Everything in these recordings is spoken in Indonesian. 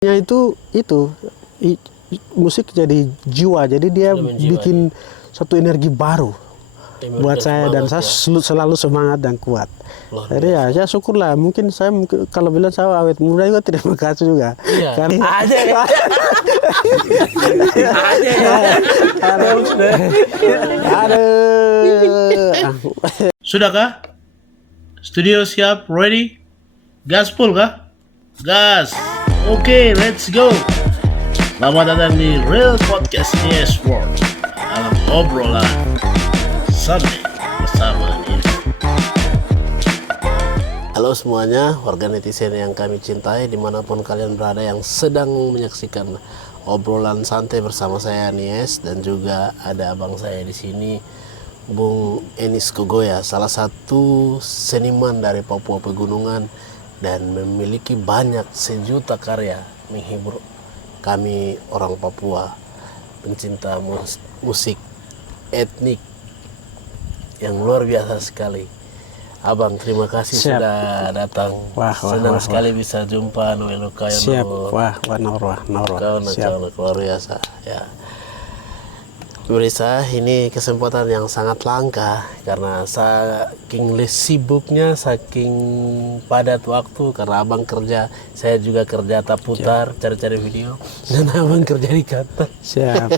Ya itu musik jadi jiwa, jadi dia bikin satu energi baru buat saya dan saya selalu semangat dan kuat. Jadi ya saya syukurlah, mungkin kalau bilang saya awet muda juga terima kasih juga. Iya. Karena Sudahkah? Studio siap, ready? Gas full kah? Gas. Oke, let's go. Selamat datang di Real Podcast Yes World. Dalam obrolan Sunday bersama Nies. Halo semuanya, warga netizen yang kami cintai dimanapun kalian berada yang sedang menyaksikan obrolan santai bersama saya Nies, dan juga ada abang saya di sini, Bung Enis Kogoya, salah satu seniman dari Papua Pegunungan dan memiliki banyak sejuta karya menghibur kami orang Papua pencinta musik etnik yang luar biasa sekali. Abang, terima kasih sudah datang. Senang sekali bisa jumpa Noel Kayo. Siap. Naura. Kau luar biasa. Ya. Pemirsa, ini kesempatan yang sangat langka karena saking sibuknya, saking padat waktu karena abang kerja, saya juga kerja putar cari-cari video, dan abang kerja di kantor. Siap.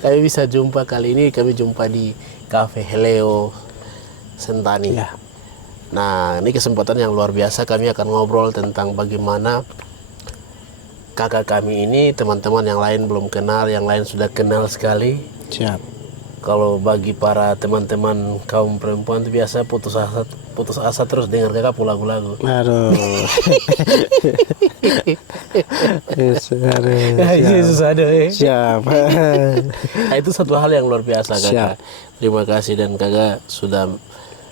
Kami bisa jumpa kali ini, kami jumpa di Cafe Heleo Sentani. Ya. Nah, ini kesempatan yang luar biasa, kami akan ngobrol tentang bagaimana kakak kami ini, teman-teman yang lain belum kenal, yang lain sudah kenal sekali. Siap. Kalau bagi para teman-teman kaum perempuan itu biasa putus asa terus dengar kakak lagu-lagu. Aduh. Yesus ada. Siap. Nah, itu satu hal yang luar biasa kakak. Siap. Terima kasih, dan kakak sudah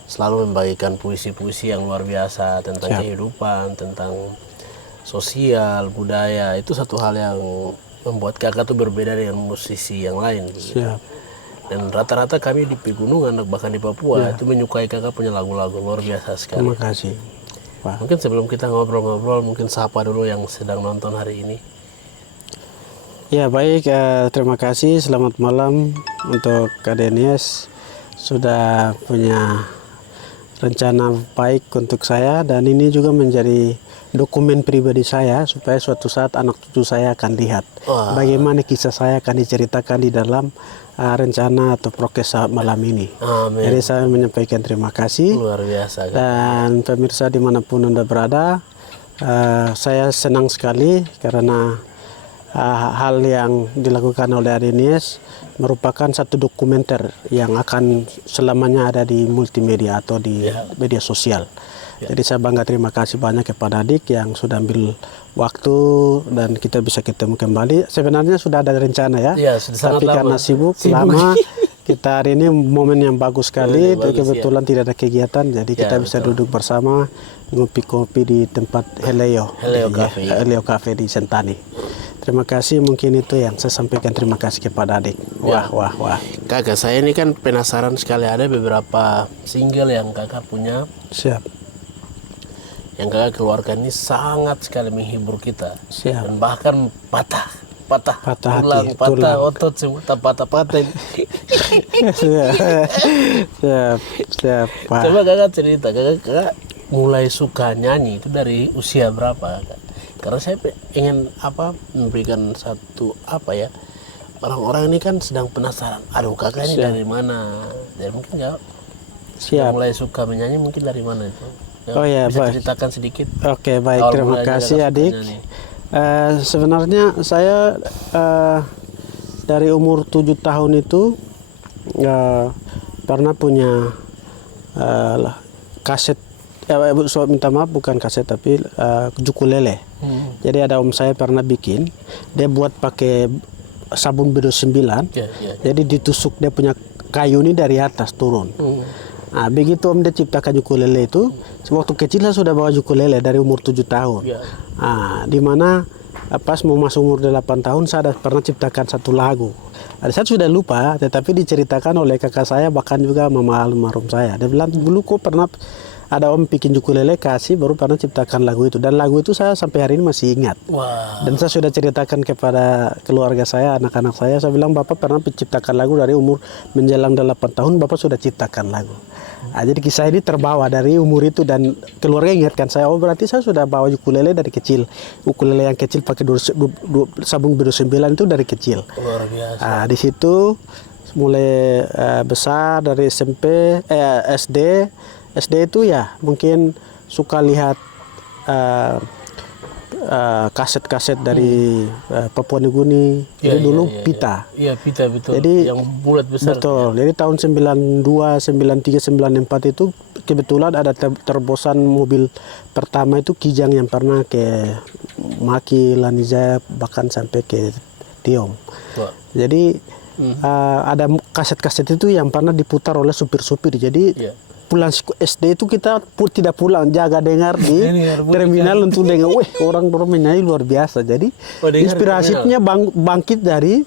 selalu membagikan puisi-puisi yang luar biasa tentang kehidupan, tentang sosial, budaya. Itu satu hal yang membuat kakak tuh berbeda dengan musisi yang lain. Siap. Dan rata-rata kami di Pegunungan, bahkan di Papua, itu menyukai kakak punya lagu-lagu luar biasa sekali. Terima kasih. Wah. Mungkin sebelum kita ngobrol-ngobrol, mungkin sapa dulu yang sedang nonton hari ini. Ya baik, terima kasih. Selamat malam untuk Kak Denies, sudah punya rencana baik untuk saya, dan ini juga menjadi dokumen pribadi saya supaya suatu saat anak cucu saya akan lihat bagaimana kisah saya akan diceritakan di dalam rencana atau prokes malam ini. Amin. Jadi saya menyampaikan terima kasih. Luar biasa. Dan pemirsa dimanapun Anda berada, saya senang sekali karena hal yang dilakukan oleh Adenies merupakan satu dokumenter yang akan selamanya ada di multimedia atau di media sosial. Jadi saya bangga, terima kasih banyak kepada adik yang sudah ambil waktu dan kita bisa ketemu kembali. Sebenarnya sudah ada rencana ya, tapi karena sibuk lama, kita hari ini momen yang bagus sekali. Kebetulan tidak ada kegiatan, jadi kita bisa duduk bersama ngopi-ngopi di tempat Heleo Cafe di Sentani. Terima kasih, mungkin itu yang saya sampaikan. Terima kasih kepada adik. Wah. Kakak, saya ini kan penasaran sekali, ada beberapa single yang kakak punya. Siap. Yang kakak keluarkan ini sangat sekali menghibur kita. Siap. Dan bahkan patah hati, patah otot semua, patah. Siap. Coba kakak cerita, kakak mulai suka nyanyi itu dari usia berapa kakak? Karena saya ingin memberikan satu orang-orang ini kan sedang penasaran, aduh kakak ini dari mana, jadi mungkin kakak mulai suka menyanyi mungkin dari mana itu? Bisa ceritakan sedikit? Oke, baik, terima kasih adik. Sebenarnya saya dari umur 7 tahun itu pernah punya kaset, minta maaf, bukan kaset tapi ukulele. Jadi ada om saya pernah bikin, dia buat pakai sabun B29. Jadi ditusuk dia punya kayu ini dari atas turun. Nah, begitu om dia ciptakan ukulele itu, waktu kecil saya sudah bawa ukulele dari umur 7 tahun. Nah, di mana pas mau masuk umur 8 tahun saya pernah ciptakan satu lagu. Saya sudah lupa, tetapi diceritakan oleh kakak saya, bahkan juga mama almarhum saya. Dia bilang, dulu kok pernah ada om bikin ukulele kasih, baru pernah ciptakan lagu itu. Dan lagu itu saya sampai hari ini masih ingat. Wah. Dan saya sudah ceritakan kepada keluarga saya, anak-anak saya bilang Bapak pernah menciptakan lagu dari umur menjelang 8 tahun, Bapak sudah ciptakan lagu. Nah, jadi kisah ini terbawa dari umur itu dan keluarga ingatkan saya, oh berarti saya sudah bawa ukulele dari kecil. Ukulele yang kecil pakai sabung biru 9 itu dari kecil. Luar biasa. Nah, di situ mulai besar dari SD. SD itu ya mungkin suka lihat kaset-kaset dari Papua Nugini. Jadi dulu pita. Iya, pita betul. Jadi yang bulat besar. Betul. Jadi tahun 92, 93, 94 itu kebetulan ada terobosan mobil pertama itu Kijang yang pernah ke Maki, Lanijaya, bahkan sampai ke Tiong. Wah. Jadi ada kaset-kaset itu yang pernah diputar oleh supir-supir. Jadi pulang SD itu kita tidak pulang, jaga dengar di terminal untuk dengar. Wih, orang-orang menyanyi luar biasa. Jadi inspirasinya bangkit dari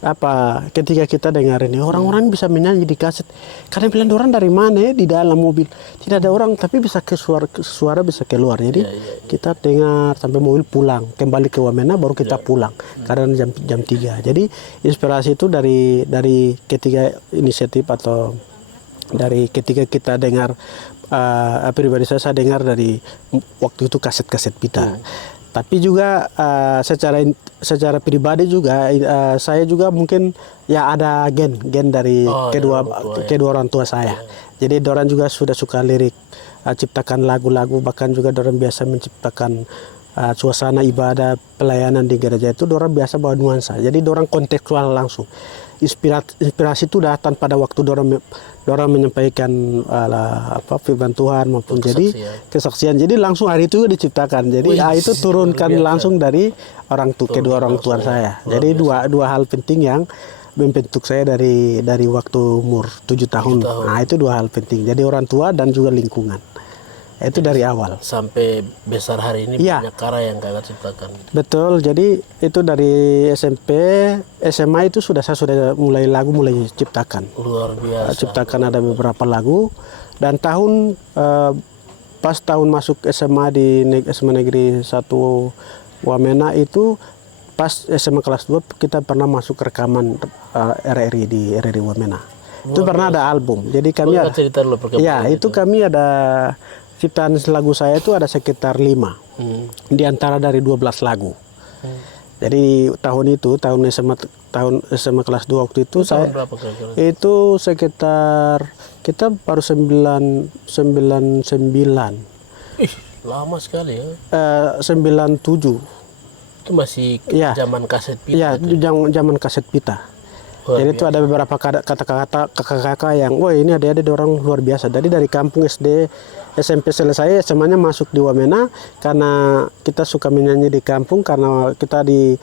apa ketika kita dengar ini orang-orang bisa menyanyi di kaset. Karena bilang orang dari mana ya di dalam mobil tidak ada orang, tapi bisa ke suara bisa keluar. Jadi kita dengar sampai mobil pulang, kembali ke Wamena baru kita pulang karena jam 3. Jadi inspirasi itu dari ketiga inisiatif atau dari ketika kita dengar pribadi saya dengar dari waktu itu kaset-kaset pita. Tapi juga secara pribadi juga saya juga mungkin ya ada gen dari kedua orang tua saya. Jadi dorang juga sudah suka lirik, ciptakan lagu-lagu, bahkan juga dorang biasa menciptakan suasana ibadah pelayanan di gereja itu dorang biasa bawa nuansa. Jadi dorang kontekstual langsung. Inspirasi itu datang pada waktu dorang menyampaikan firman Tuhan maupun jadi kesaksian. Jadi langsung hari itu diciptakan. Jadi itu turunkan langsung dari kedua orang tua saya. Jadi dua hal penting yang membentuk saya dari waktu umur 7 tahun. Nah, itu dua hal penting. Jadi orang tua dan juga lingkungan. Itu dari awal. Sampai besar hari ini banyak karya yang kakak ciptakan. Betul, jadi itu dari SMP, SMA itu saya sudah mulai ciptakan. Luar biasa. Ciptakan ada beberapa lagu. Dan pas tahun masuk SMA di SMA Negeri 1 Wamena itu, pas SMA kelas 2 kita pernah masuk rekaman RRI di RRI Wamena. Itu pernah ada album. Jadi kami ada cerita dulu itu kami ada ciptaan lagu saya itu ada sekitar 5 di antara dari 12 lagu. Jadi tahun SMA kelas 2 waktu itu saya itu sekitar kita baru 99. Lama sekali ya. 97. Itu masih zaman kaset pita. Iya, zaman kaset pita. Jadi itu ada beberapa kata-kata kakak-kakak yang, wah ini adik-adik orang luar biasa. Jadi dari kampung SD, SMP selesai, semuanya masuk di Wamena karena kita suka menyanyi di kampung, karena kita di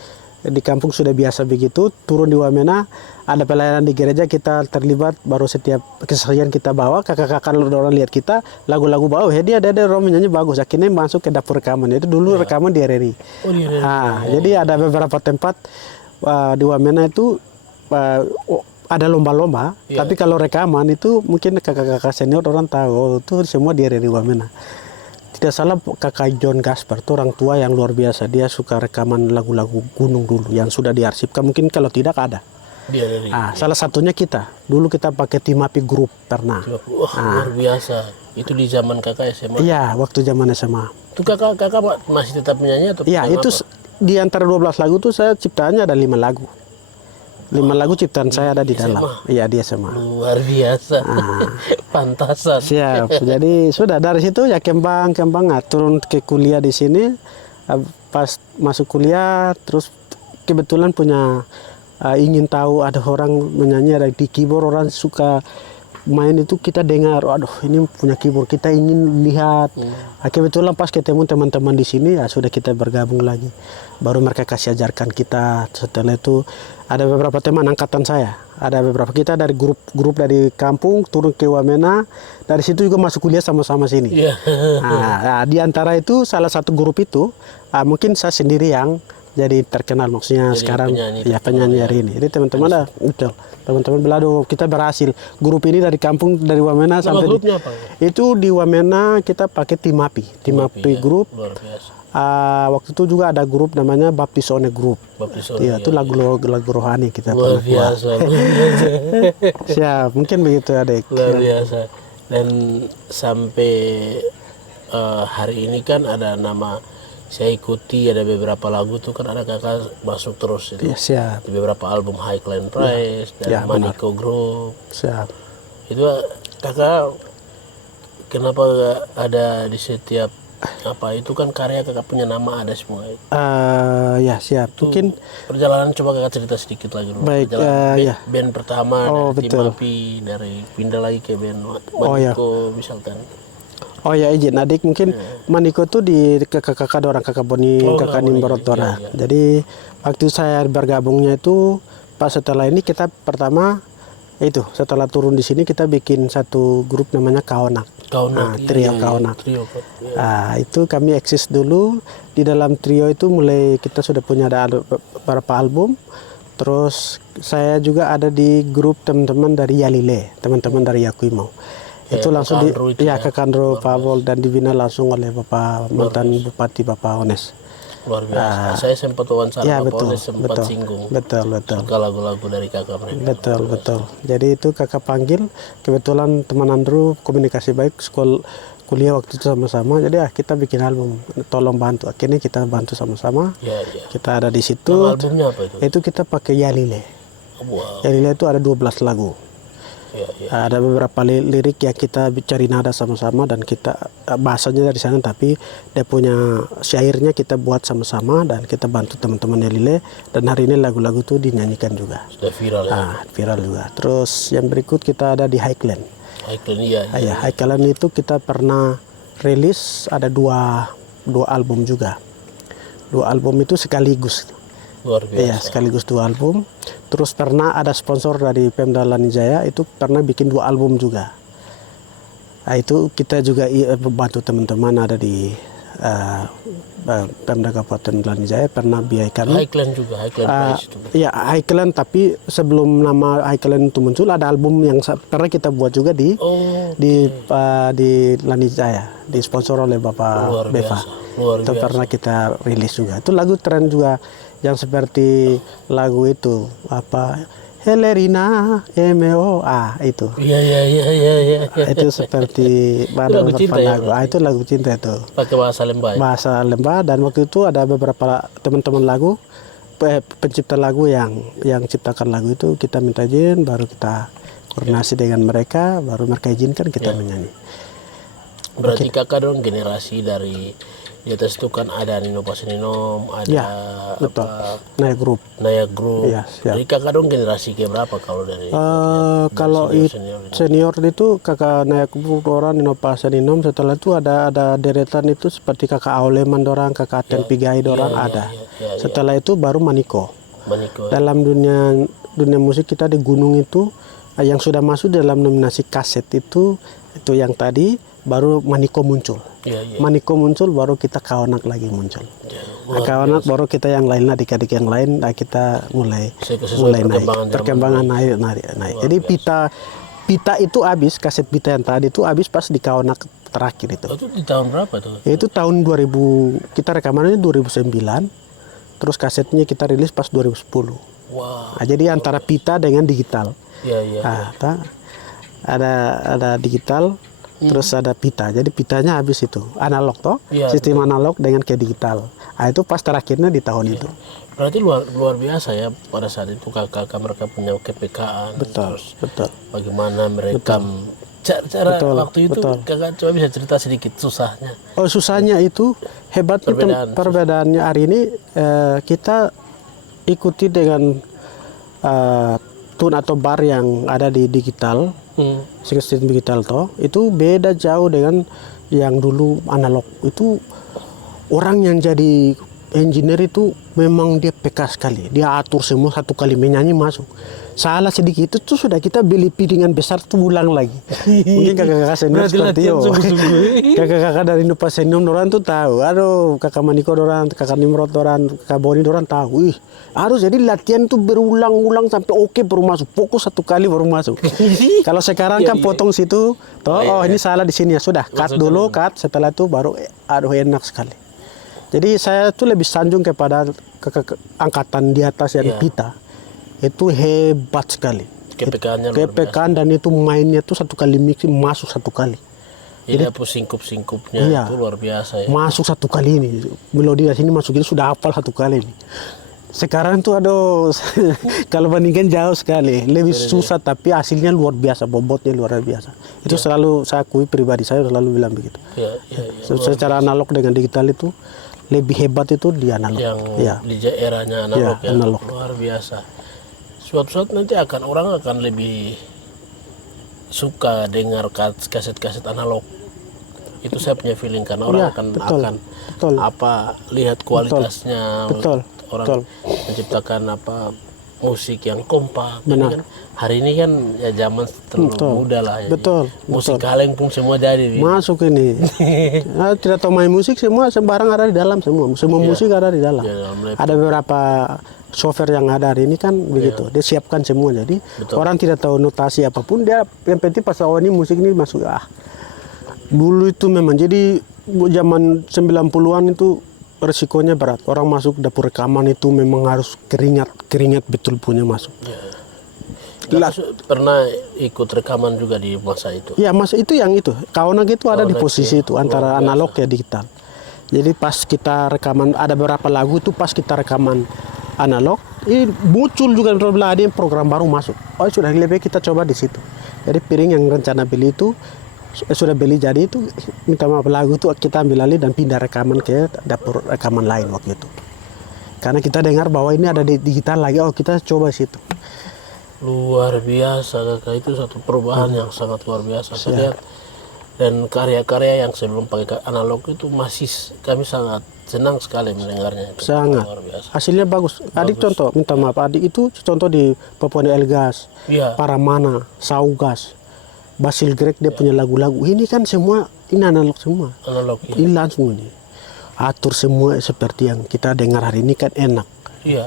kampung sudah biasa begitu. Turun di Wamena, ada pelayanan di gereja, kita terlibat, baru setiap kesaksian kita bawa, kakak-kakak orang lihat kita, lagu-lagu bawa, dia ada orang menyanyi bagus, akhirnya masuk ke dapur rekaman. Itu dulu rekaman di RRI. Jadi ada beberapa tempat di Wamena itu ada lomba-lomba, tapi kalau rekaman itu mungkin kakak-kakak senior orang tahu, itu semua di RRI Wamena. Tidak salah kakak John Gaspar itu orang tua yang luar biasa, dia suka rekaman lagu-lagu gunung dulu yang sudah diarsipkan, mungkin kalau tidak ada. Salah satunya dulu kita pakai tim api grup pernah. Luar biasa. Itu di zaman kakak SMA? Iya, waktu zaman SMA. Itu kakak masih tetap menyanyi atau? Iya, itu di antara 12 lagu itu saya ciptaannya ada 5 lagu. 5 lagu ciptaan saya ada di dalam. Iya, dia SMA. Luar biasa. Pantasan. Siap. Jadi sudah dari situ ya kembang turun ke kuliah di sini. Pas masuk kuliah terus kebetulan punya ingin tahu ada orang menyanyi ada di keyboard, orang suka main itu kita dengar, aduh ini punya keyboard, kita ingin lihat. Kebetulan pas ketemu teman-teman di sini ya sudah kita bergabung lagi. Baru mereka kasih ajarkan kita. Setelah itu ada beberapa teman angkatan saya. Ada beberapa kita dari grup dari kampung turun ke Wamena. Dari situ juga masuk kuliah sama-sama sini. Di antara itu salah satu grup itu mungkin saya sendiri yang jadi terkenal maksudnya Jadi sekarang penyanyi ya penyanyi hari ini. Jadi teman-teman lah betul. Teman-teman bilang aduh kita berhasil. Grup ini dari kampung dari Wamena Nama sampai di, grupnya apa? itu di Wamena kita pakai Tim Api ya. grup. Luar biasa. Waktu itu juga ada grup namanya Baptis One Group. Baptisan, Iya, itu lagu rohani kita luar pernah buat. biasa. Luar biasa. Siap, mungkin begitu adek. Luar biasa. Dan sampai hari ini kan ada nama saya ikuti, ada beberapa lagu tuh kan ada kakak masuk terus itu. Iya, siap. Di beberapa album Highland Prize dan Ya, benar. Maniko Group. Siap. Itu kakak kenapa gak ada di setiap apa itu kan karya kakak punya nama ada semua itu. Ya, siap. Mungkin Perjalanan coba kakak cerita sedikit lagi dulu. Baik, Perjalanan ya. band pertama dari Tim betul. Api, dari pindah lagi ke band ya. Maniko misalkan. Oh ya izin adik mungkin Maniko tuh di kakak orang kakak Boni kakak Nimborotora. Jadi waktu saya bergabungnya itu pas setelah ini kita pertama itu setelah turun di sini kita bikin satu grup namanya Kaonak. Trio Kaonak. Itu kami eksis dulu di dalam trio itu mulai kita sudah punya ada beberapa album. Terus saya juga ada di grup teman-teman dari Yalile, teman-teman dari Yakuimo. Itu langsung ke Kandro Pak Wol dan dibina langsung oleh Bapak mantan Bupati Bapak Ones. Luar biasa. Saya sempat wawancara Ya, Bapak betul, Ones sempat singgung. Betul. Suka lagu-lagu dari kakak mereka. Betul. Jadi itu kakak panggil, kebetulan teman Andrew komunikasi baik, kuliah waktu itu sama-sama. Jadi kita bikin album, tolong bantu. Akhirnya kita bantu sama-sama. Ya. Kita ada di situ. Nama albumnya apa itu? Itu kita pakai Yalile. Wow. Yalile itu ada 12 lagu. Ya. Ada beberapa lirik yang kita cari nada sama-sama dan kita bahasanya dari sana, tapi dia punya syairnya kita buat sama-sama dan kita bantu teman-teman Yalile, dan hari ini lagu-lagu itu dinyanyikan juga. Sudah viral ya. Viral juga. Terus yang berikut kita ada di Highland. Highland iya. Highland itu kita pernah rilis ada dua album juga. 2 album itu sekaligus. Luar biasa. Iya, sekaligus 2 album. Terus pernah ada sponsor dari Pemda Lanijaya itu pernah bikin 2 album juga. Itu kita juga bantu teman-teman ada di Pemda Kabupaten Lanijaya pernah biaykan. Highland juga, Highland Prize itu. Iya, Highland, tapi sebelum nama Highland itu muncul ada album yang pernah kita buat juga di Lanijaya, disponsor oleh Bapak Beva. Itu pernah kita rilis juga. Itu lagu tren juga yang seperti lagu itu apa Helerina MO itu. Iya. Itu seperti lagu cinta lagu. Itu lagu cinta itu. Pakai bahasa Lembah. Bahasa Lembah, dan waktu itu ada beberapa teman-teman lagu pencipta lagu yang ciptakan lagu itu kita minta izin, baru kita koordinasi dengan mereka, baru mereka izinkan kita menyanyi. Berarti kakak dong generasi dari di atas itu kan ada Nino Paseninom, ada betul. Naya Group. Iya, Jadi kakak dong generasi ke berapa kalau dari kalau senior itu kakak Naya Group orang Nino Paseninom, setelah itu ada deretan itu seperti kakak Auleman dorang, kakak Aten Pigai dorang ada. Setelah itu baru Maniko. Dalam dunia musik kita di Gunung itu yang sudah masuk dalam nominasi kaset itu yang tadi baru Maniko muncul. Maniko muncul baru kita Kaonak lagi muncul. Kaonak baru kita yang lain, adik-adik yang lain, kita mulai naik. Perkembangan naik. Jadi pita itu habis, kaset pita yang tadi itu habis pas di Kaonak terakhir itu. Itu di tahun berapa tuh? Itu tahun 2000, kita rekamannya 2009. Terus kasetnya kita rilis pas 2010. Wow. Jadi antara pita dengan digital. Ada digital. Terus ada pita, jadi pitanya habis itu analog toh, sistem analog dengan ke digital. Itu pas terakhirnya di tahun itu. Berarti luar biasa ya pada saat itu kakak mereka punya kepekaan. Betul. Bagaimana mereka cara waktu itu kakak coba bisa cerita sedikit susahnya. Susahnya itu hebat perbedaannya hari ini kita ikuti dengan tune atau bar yang ada di digital. Sistem digital toh itu beda jauh dengan yang dulu analog. Itu orang yang jadi engineer itu memang dia peka sekali. Dia atur semua, satu kali menyanyi masuk. Salah sedikit itu tuh sudah kita beli piringan besar tuh ulang lagi. Mungkin kakak-kakak senior Berarti seperti latihan itu. sungguh-sungguh. Kakak-kakak dari Nupa Senior orang tuh tahu. Aduh, kakak Maniko orang, kakak Nimrod orang, kakak Boni orang tahu. Ih, harus jadi latihan tuh berulang-ulang sampai oke baru masuk. Fokus satu kali baru masuk. Kalau sekarang kan potong situ, toh ini salah di sini ya sudah. Cut dulu, cut. Setelah itu baru aduh enak sekali. Jadi saya tuh lebih sanjung kepada angkatan di atas yang kita. Itu hebat sekali. Kepekaan-nya luar biasa. Kepekaan dan itu mainnya tuh satu kali mixing masuk satu kali. Jadi apa singkup-singkupnya Iya. itu luar biasa ya. Masuk satu kali ini. Melodi dari sini masuk itu sudah hafal satu kali ini. Sekarang tuh aduh kalau bandingkan jauh sekali. Lebih susah tapi hasilnya luar biasa, bobotnya luar biasa. Itu selalu saya akui pribadi saya selalu bilang begitu. Iya. Secara analog dengan digital itu lebih hebat itu di analog. Yang Iya. di eranya analog Iya, ya. analog. Luar biasa. Suatu saat nanti orang akan lebih suka dengar kaset-kaset analog. Itu saya punya feeling karena orang Iya, akan betul. lihat kualitasnya. Betul, Orang betul. menciptakan musik yang kompak. Ini Benar. kan, hari ini kan ya zaman terlalu muda lah ya. Betul, Musik kaleng pun semua jadi. Masuk ini. Tidak tahu main musik semua sembarang ada di dalam semua. Semua musik ada di dalam. Ya, dalam laptop. Ada beberapa software yang ada hari ini kan begitu. Dia siapkan semua jadi orang tidak tahu notasi apapun dia yang penting pas ini musik ini masuk Dulu itu memang jadi zaman 90-an itu resikonya berat. Orang masuk dapur rekaman itu memang harus keringat betul punya masuk. Pernah ikut rekaman juga di masa itu. Ya mas itu yang itu kawanak itu ada di posisi itu antara analog ya digital. Jadi pas kita rekaman ada beberapa lagu itu pas kita rekaman analog ini muncul juga ada yang program baru masuk. Oh sudah lebih kita coba di situ. Jadi piring yang rencana beli itu sudah beli jadi itu minta maaf lagu itu kita ambil alih dan pindah rekaman ke dapur rekaman lain waktu itu. Karena kita dengar bahwa ini ada di digital lagi, oh kita coba situ. Luar biasa kakak, itu satu perubahan yang sangat luar biasa. Saya lihat dan karya-karya yang sebelum pakai analog itu masih kami sangat senang sekali mendengarnya. Itu Sangat. luar biasa. Hasilnya bagus. Adik contoh, minta maaf adik itu contoh di Papua Elgas, Iya. Paramana, Saugas, Basil Greg dia punya lagu-lagu. Ini kan semua ini analog semua. Analog. Iya. Ini langsung ini. Atur semua seperti yang kita dengar hari ini kan enak. Iya.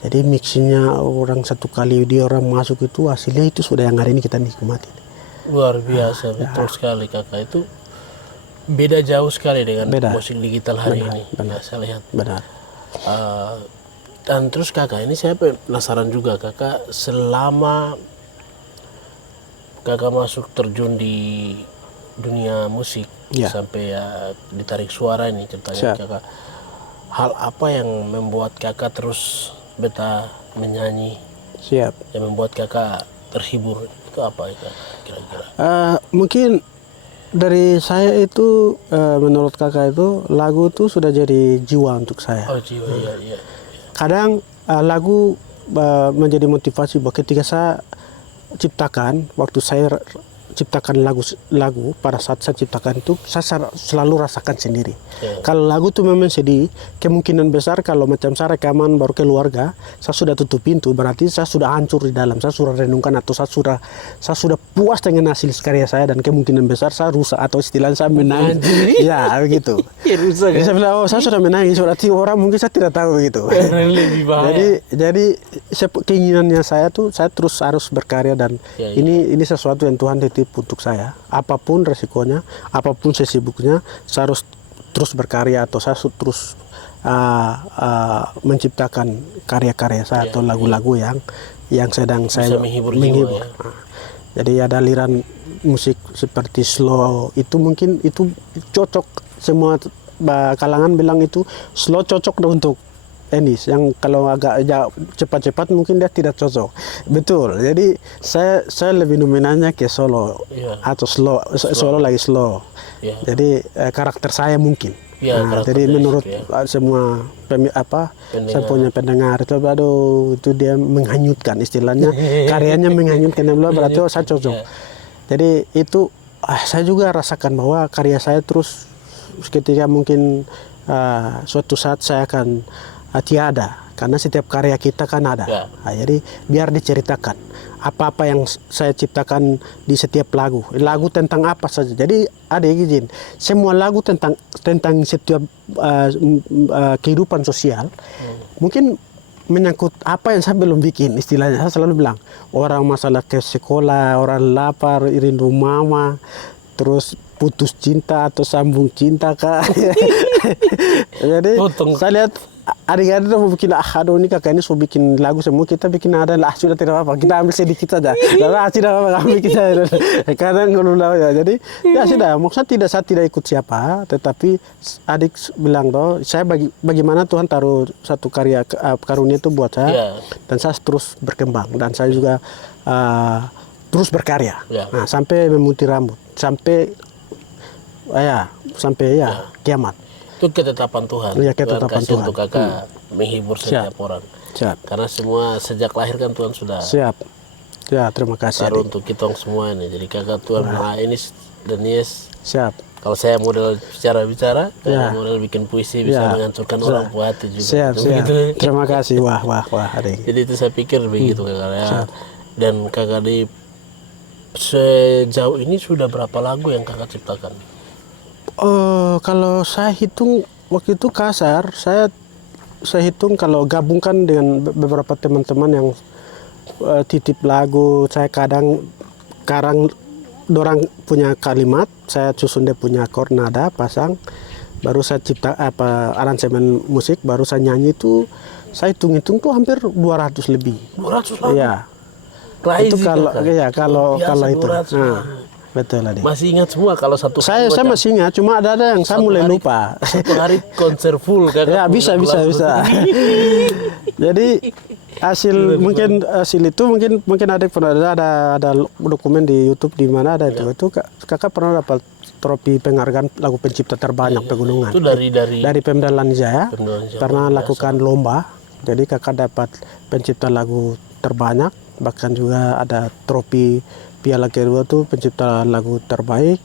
Jadi mixingnya orang satu kali dia orang masuk itu hasilnya itu sudah yang hari ini kita nikmati. Luar biasa, betul sekali kakak. Itu beda jauh sekali dengan musik digital hari ini. Ya, saya lihat. Benar. Dan terus kakak ini saya penasaran juga kakak, selama kakak masuk terjun di dunia musik sampai ya ditarik suara ini ceritanya kakak, hal apa yang membuat kakak terus beta menyanyi? Siap. Yang membuat kakak terhibur itu apa ya kira-kira? Mungkin dari saya itu menurut kakak itu lagu itu sudah jadi jiwa untuk saya. Oh jiwa, iya. Kadang lagu menjadi motivasi bahwa ketika saya ciptakan, waktu saya ciptakan lagu pada saat saya ciptakan itu saya selalu rasakan sendiri. Kalau lagu itu memang sedih, kemungkinan besar kalau macam saya rekaman baru keluarga, saya sudah tutup pintu, berarti saya sudah hancur di dalam, saya sudah renungkan atau saya sudah puas dengan hasil karya saya dan kemungkinan besar saya rusak atau istilahnya saya menangis. Ya begitu. Jadi saya bilang, saya sudah menangis, berarti orang mungkin saya tidak tahu begitu. Lebih bahaya. Jadi keinginannya saya tuh saya terus harus berkarya dan ini sesuatu yang Tuhan titip untuk saya. Apapun resikonya, apapun sesibuknya, saya harus terus berkarya atau saya terus menciptakan karya-karya saya atau lagu-lagu yang sedang saya menghibur. Jadi ada aliran musik seperti slow itu mungkin itu cocok semua kalangan bilang itu slow cocok untuk Enis yang kalau agak cepat-cepat mungkin dia tidak cocok. Betul. Jadi saya lebih nominalnya ke solo atau solo lagi slow. Jadi karakter saya mungkin. Jadi menurut semua saya punya pendengar itu aduh itu dia menghanyutkan istilahnya karyanya menghanyutkan berarti saya cocok. Jadi itu saya juga rasakan bahwa karya saya terus ketika mungkin suatu saat saya akan tiada, karena setiap karya kita kan ada. Ya. Jadi biar diceritakan apa-apa yang saya ciptakan di setiap lagu tentang apa saja. Jadi ada izin semua lagu tentang setiap kehidupan sosial. Mungkin menyangkut apa yang saya belum bikin, istilahnya saya selalu bilang orang masalah ke sekolah, orang lapar, rindu mama, terus putus cinta atau sambung cinta kak. Jadi saya lihat adik-adik mau bikin aduh ini kakak ini sudah bikin lagu semua, kita bikin ada lah, sudah tidak apa-apa, kita ambil sedikit saja, tidak apa-apa kami kita kadang ngulau ya. Jadi ya sudah, maksudnya saya tidak ikut siapa, tetapi adik bilang toh saya bagaimana Tuhan taruh satu karya karunia itu buat saya, dan saya terus berkembang, dan saya juga terus berkarya. Nah, sampai memutih rambut, sampai kiamat. Itu ketetapan Tuhan. Iya, ketetapan Tuhan. Untuk kakak menghibur setiap orang. Siap. Karena semua sejak lahir kan Tuhan sudah siap. Ya, terima kasih. taruh untuk kita semua ini. Jadi kakak Tuhan ini dan Yes. Siap. Kalau saya model secara bicara, model bikin puisi bisa menghancurkan orang puas hati juga. Siap. Terima kasih. Wah, adik. Jadi itu saya pikir begitu kakak ya. Dan kakak di sejauh ini sudah berapa lagu yang kakak ciptakan? Kalau saya hitung waktu itu kasar, saya hitung kalau gabungkan dengan beberapa teman-teman yang titip lagu, saya kadang dorang punya kalimat, saya susun dia punya chord nada, pasang, baru saya cipta aransemen musik, baru saya nyanyi itu, saya hitung-hitung tuh hampir 200 lebih. 200 lagu? Iya. Crazy, Itu kalau itu. Betul adik. Masih ingat semua kalau satu saya masih ingat, cuma ada yang saya mulai lupa. Satu hari konser full kakak. Ya bisa. Jadi mungkin itu mungkin adik pernah ada dokumen di YouTube di mana ada itu kakak pernah dapat trofi penghargaan lagu pencipta terbanyak pegunungan. Itu dari Pemda Lanjaya. Pernah lakukan lomba, jadi kakak dapat pencipta lagu terbanyak, bahkan juga ada trofi piala kedua tuh pencipta lagu terbaik,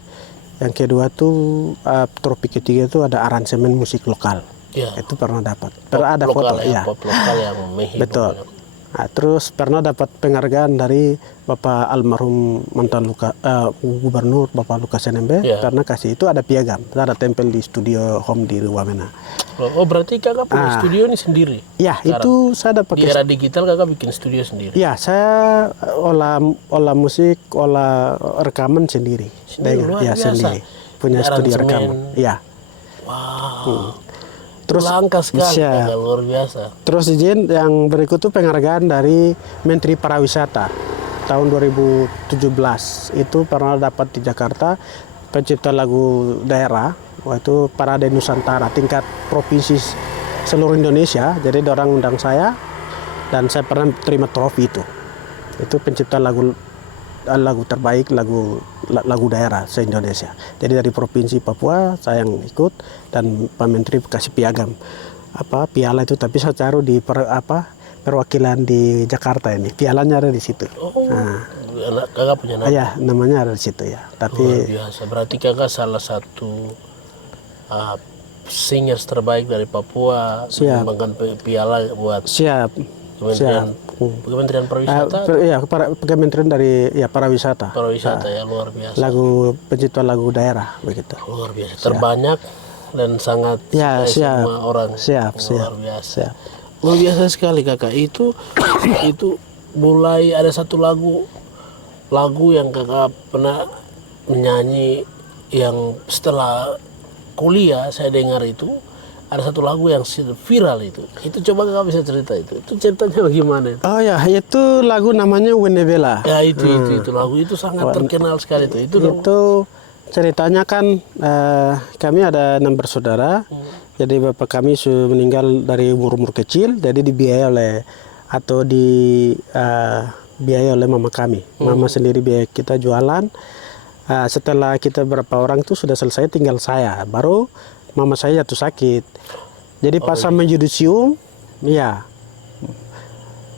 yang kedua tuh trofi ketiga itu ada aransemen musik lokal. Itu pernah dapat. Ada foto pop lokal yang menghibur. Betul. Nah, terus pernah dapat penghargaan dari Bapak almarhum mantan Gubernur Bapak Lukas NMB, karena kasih itu ada piagam, ada tempel di studio home di Wamena. Oh berarti kakak punya studio ini sendiri? Ya, sekarang. Itu saya dapat. Di era digital kakak bikin studio sendiri? Ya, saya olah musik, olah rekaman sendiri. Luar biasa. Sendiri. Punya studio rekaman. Ya. Wow. Terus langka sekali, luar biasa. Terus izin yang berikut itu penghargaan dari Menteri Pariwisata tahun 2017. Itu pernah dapat di Jakarta pencipta lagu daerah, waktu Parade Nusantara tingkat provinsi seluruh Indonesia. Jadi orang undang saya dan saya pernah terima trofi itu. Itu pencipta lagu terbaik lagu daerah se-Indonesia. Jadi dari provinsi Papua saya yang ikut dan Pak Menteri kasih piagam piala itu, tapi saya taruh di perwakilan di Jakarta ini. Pialanya ada di situ. Kakak punya nama? Ya, namanya ada di situ ya. Tapi luar biasa. Berarti kakak salah satu singers terbaik dari Papua, menyumbangkan piala buat Kementerian Pariwisata. Kementerian dari pariwisata. Pariwisata luar biasa. Lagu pencipta lagu daerah begitu. Luar biasa. Terbanyak dan sangat semua orang. Luar biasa. Luar biasa sekali kakak. Itu mulai ada satu lagu yang kakak pernah menyanyi yang setelah kuliah saya dengar itu. Ada satu lagu yang viral itu coba kakak bisa cerita itu ceritanya bagaimana itu? Oh ya, itu lagu namanya Wenebela. Ya itu lagu itu sangat terkenal sekali itu ceritanya kan kami ada 6 bersaudara. Jadi bapak kami sudah meninggal dari umur kecil, jadi dibiayai oleh mama kami. Mama sendiri biaya kita jualan. Setelah kita berapa orang itu sudah selesai, tinggal saya, baru mama saya jatuh sakit. Jadi pas sama judisium,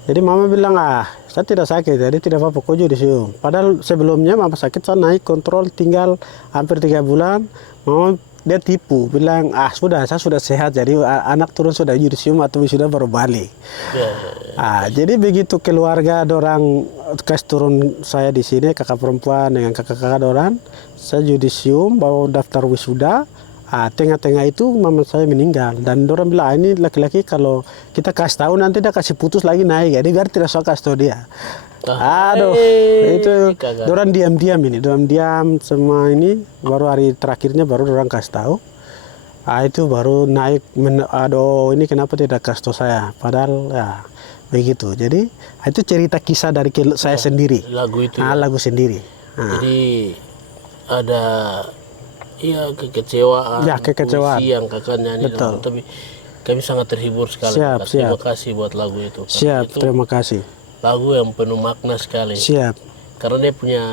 jadi mama bilang saya tidak sakit, jadi tidak apa-apa kok judisium. Padahal sebelumnya mama sakit, saya naik kontrol tinggal hampir 3 bulan. Mama dia tipu, bilang sudah saya sudah sehat, jadi anak turun sudah yudisium atau sudah baru balik. Jadi begitu keluarga dorang kasih turun saya di sini, kakak perempuan dengan kakak-kakak dorang, saya yudisium bawa daftar wisuda. Tengah-tengah itu mama saya meninggal dan dorang bilang ini laki-laki kalau kita kasih tahu nanti dia kasih putus lagi naik, jadi biar tidak usah kasih tahu dia. Aduh, itu dorang diam-diam ini, diam semua ini, baru hari terakhirnya baru dorang kasih tahu. Itu baru naik, aduh ini kenapa tidak kasih tahu saya, padahal ya begitu. Jadi itu cerita kisah dari saya sendiri. Lagu itu. Lagu sendiri. Jadi ada kekecewaan, puisi yang kakak nyanyi, tapi kami sangat terhibur sekali. Terima kasih buat lagu itu. Terima kasih. Lagu yang penuh makna sekali. Karena dia punya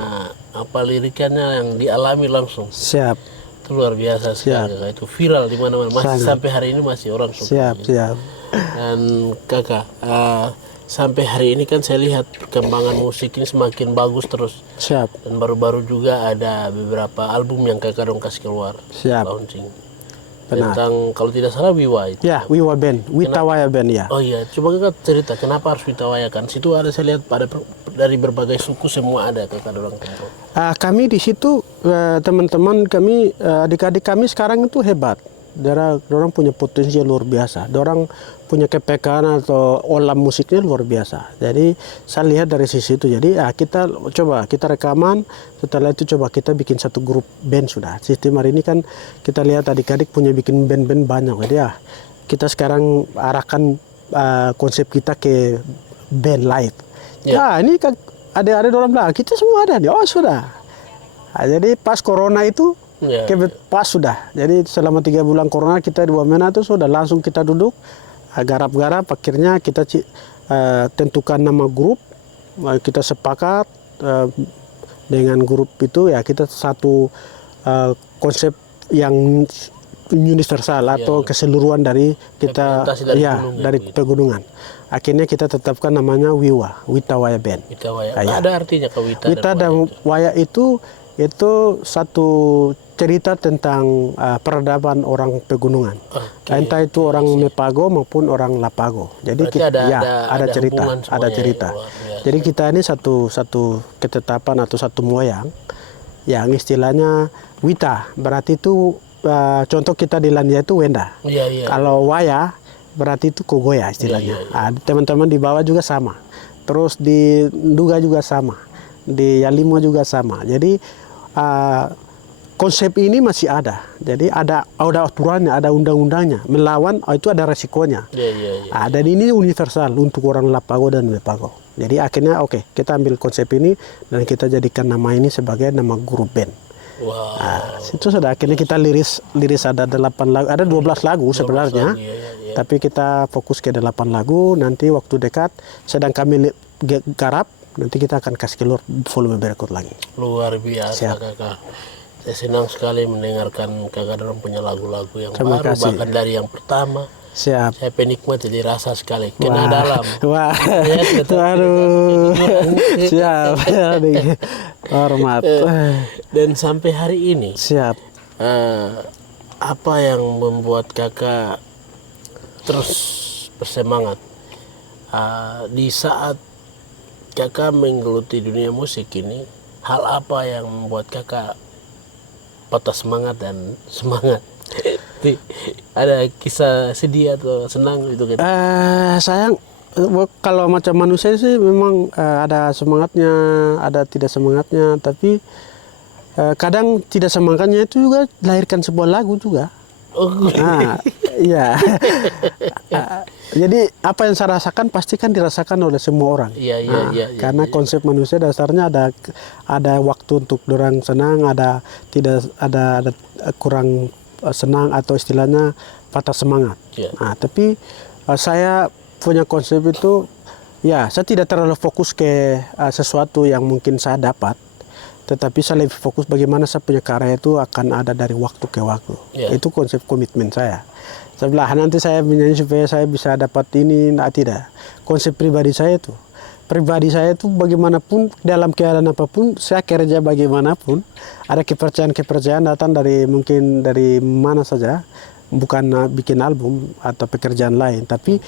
lirikannya yang dialami langsung. Itu luar biasa sekali. Itu viral di mana-mana. Masih sampai hari ini masih orang suka. Dan kakak, sampai hari ini kan saya lihat perkembangan musik ini semakin bagus terus. Dan baru-baru juga ada beberapa album yang kakak dong kasih keluar. Launching. Tentang kalau tidak salah Wiwa itu. Ya, Wiwa Band, Witawaya Band ya. Oh iya, coba kakak cerita kenapa harus Witawaya kan? Situ ada saya lihat dari berbagai suku semua ada kakak orang kumpul. Kami di situ teman-teman kami, adik-adik kami sekarang itu hebat. Dorang punya potensi luar biasa. Dorang punya kepekaan atau olah musiknya luar biasa. Jadi saya lihat dari sisi itu. Jadi kita rekaman. Setelah itu coba kita bikin satu grup band sudah. Sistem hari ini kan kita lihat adik-adik punya bikin band-band banyak. Jadi kita sekarang arahkan konsep kita ke band live. Ini kan ada orang bilang kita semua ada nih. Oh sudah. Jadi pas corona itu pas sudah. Jadi selama 3 bulan corona kita di Wamena itu sudah langsung kita duduk garap-garap, akhirnya kita tentukan nama grup, kita sepakat dengan grup itu ya kita satu konsep yang universal atau keseluruhan dari kita dari pegunungan. Akhirnya kita tetapkan namanya Witawaya Band. Ada artinya ke Wita dan Waya itu satu cerita tentang peradaban orang pegunungan. Entah itu orang Mepago maupun orang Lapago. Jadi ada cerita. Jadi kita ini satu ketetapan atau satu moyang yang istilahnya Wita berarti itu contoh kita di Landia itu Wenda. Kalau Waya berarti itu Kogoya istilahnya. Teman-teman di bawah juga sama. Terus di Nduga juga sama. Di Yalimo juga sama. Jadi konsep ini masih ada. Jadi ada aturannya, ada undang-undangnya. Melawan itu ada resikonya. Dan ini universal untuk orang Lapago dan Mepago. Jadi akhirnya kita ambil konsep ini dan kita jadikan nama ini sebagai nama grup band. Itu sudah akhirnya kita liris ada 8 lagu, ada 12 lagu sebenarnya. Tapi kita fokus ke 8 lagu. Nanti waktu dekat sedang kami garap. Nanti kita akan kasih keluar volume berikut lagi. Luar biasa kakak. Saya senang sekali mendengarkan kakak dalam punya lagu-lagu yang baru. Bahkan dari yang pertama. Saya penikmat jadi rasa sekali. Kena dalam. Siap. Hormat. Dan sampai hari ini. Apa yang membuat kakak terus bersemangat di saat kakak menggeluti dunia musik ini? Hal apa yang membuat kakak patah semangat dan semangat? Ada kisah sedih atau senang itu kan? Sayang, kalau macam manusia sih memang ada semangatnya, ada tidak semangatnya. Tapi kadang tidak semangatnya itu juga lahirkan sebuah lagu juga. Jadi apa yang saya rasakan pasti kan dirasakan oleh semua orang. Karena konsep manusia dasarnya ada waktu untuk dorang senang, ada kurang senang atau istilahnya patah semangat. Tapi saya punya konsep itu, saya tidak terlalu fokus ke sesuatu yang mungkin saya dapat. Tetapi saya lebih fokus bagaimana saya punya karya itu akan ada dari waktu ke waktu. Itu konsep komitmen saya. Sebelah nanti saya menyanyi supaya saya bisa dapat ini, tidak. Konsep pribadi saya itu. pribadi saya itu bagaimanapun dalam keadaan apapun saya kerja bagaimanapun ada kepercayaan datang dari mungkin dari mana saja, bukan bikin album atau pekerjaan lain, tapi